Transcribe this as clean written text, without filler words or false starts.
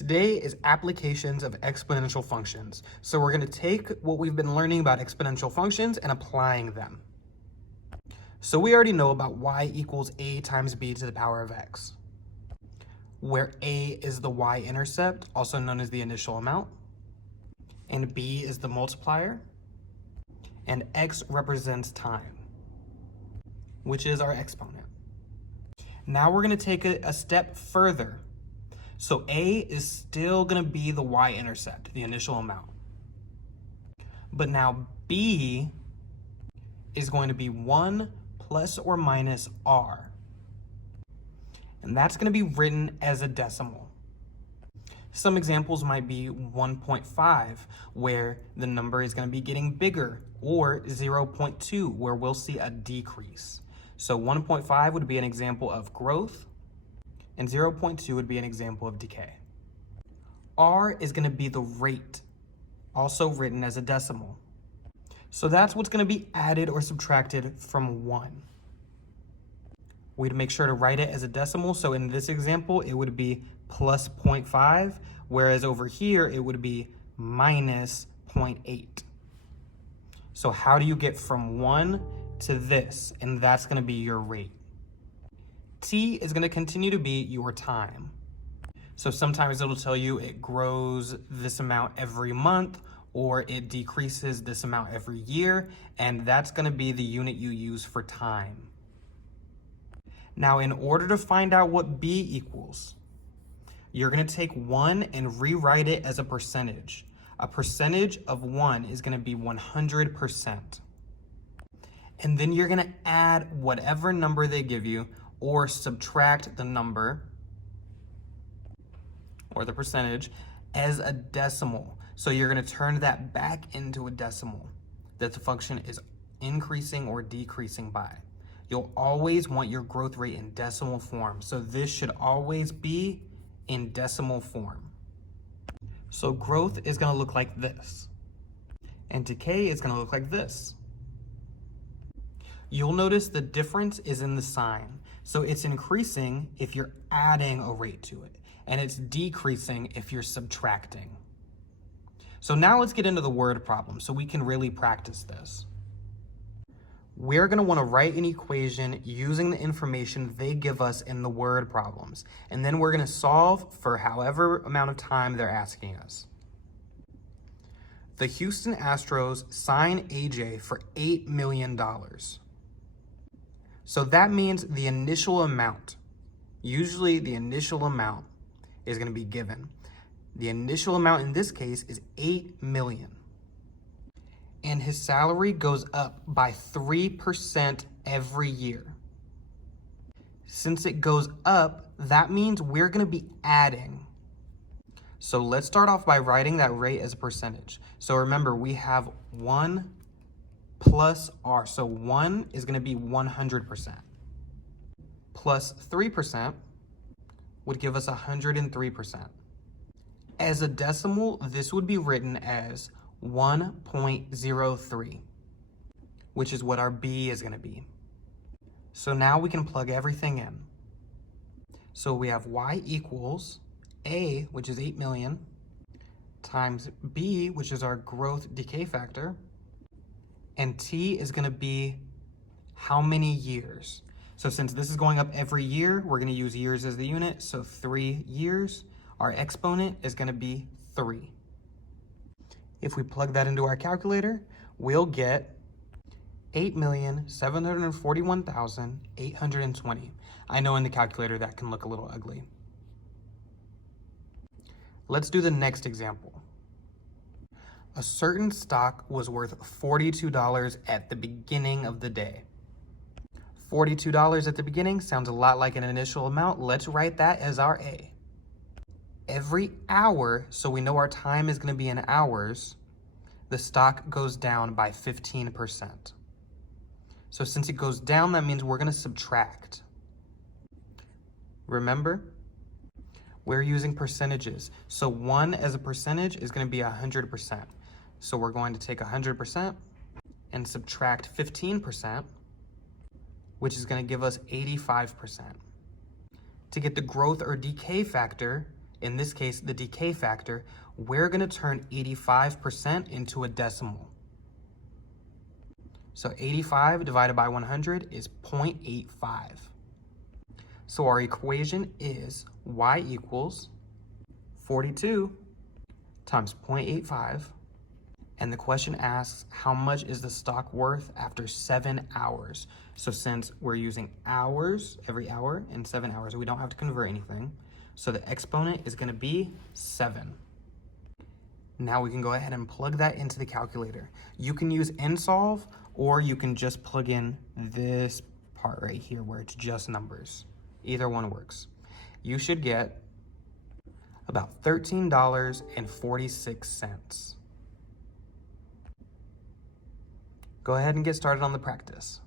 Today is applications of exponential functions. So we're going to take what we've been learning about exponential functions and applying them. So we already know about y equals a times b to the power of x, where a is the y-intercept, also known as the initial amount, and b is the multiplier, and x represents time, which is our exponent. Now we're going to take it a step further. So a is still going to be the y-intercept, the initial amount. But now b is going to be 1 plus or minus r. And that's going to be written as a decimal. Some examples might be 1.5, where the number is going to be getting bigger, or 0.2, where we'll see a decrease. So 1.5 would be an example of growth, and 0.2 would be an example of decay. R is going to be the rate, also written as a decimal. So that's what's going to be added or subtracted from 1. We'd make sure to write it as a decimal. So in this example, it would be plus 0.5, whereas over here, it would be minus 0.8. So how do you get from 1 to this? And that's going to be your rate. T is going to continue to be your time. So sometimes it'll tell you it grows this amount every month, or it decreases this amount every year, and that's going to be the unit you use for time. Now, in order to find out what b equals, you're going to take 1 and rewrite it as a percentage. A percentage of 1 is going to be 100%. And then you're going to add whatever number they give you, or subtract the number, or the percentage, as a decimal. So you're going to turn that back into a decimal that the function is increasing or decreasing by. You'll always want your growth rate in decimal form. So this should always be in decimal form. So growth is going to look like this, and decay is going to look like this. You'll notice the difference is in the sign. So it's increasing if you're adding a rate to it, and it's decreasing if you're subtracting. So now let's get into the word problem so we can really practice this. We're going to want to write an equation using the information they give us in the word problems, and then we're going to solve for however amount of time they're asking us. The Houston Astros sign AJ for $8 million. So that means the initial amount, usually the initial amount is going to be given. The initial amount in this case is $8 million. And his salary goes up by 3% every year. Since it goes up, that means we're going to be adding. So let's start off by writing that rate as a percentage. So remember, we have 1 plus r. So 1 is going to be 100%. Plus 3% would give us 103%. As a decimal, this would be written as 1.03, which is what our b is going to be. So now we can plug everything in. So we have y equals a, which is 8 million, times b, which is our growth decay factor, and t is going to be how many years. So since this is going up every year, we're going to use years as the unit. So 3 years. Our exponent is going to be 3. If we plug that into our calculator, we'll get 8,741,820. I know in the calculator that can look a little ugly. Let's do the next example. A certain stock was worth $42 at the beginning of the day. $42 at the beginning sounds a lot like an initial amount. Let's write that as our A. Every hour, so we know our time is going to be in hours, the stock goes down by 15%. So since it goes down, that means we're going to subtract. Remember, we're using percentages. So 1 as a percentage is going to be 100%. So we're going to take 100% and subtract 15%, which is going to give us 85%. To get the growth or decay factor, in this case, the decay factor, we're going to turn 85% into a decimal. So 85 divided by 100 is 0.85. So our equation is y equals 42 times 0.85. And the question asks, how much is the stock worth after 7 hours? So since we're using hours, every hour in 7 hours, we don't have to convert anything. So the exponent is going to be 7. Now we can go ahead and plug that into the calculator. You can use nsolve, or you can just plug in this part right here where it's just numbers. Either one works. You should get about $13.46. Go ahead and get started on the practice.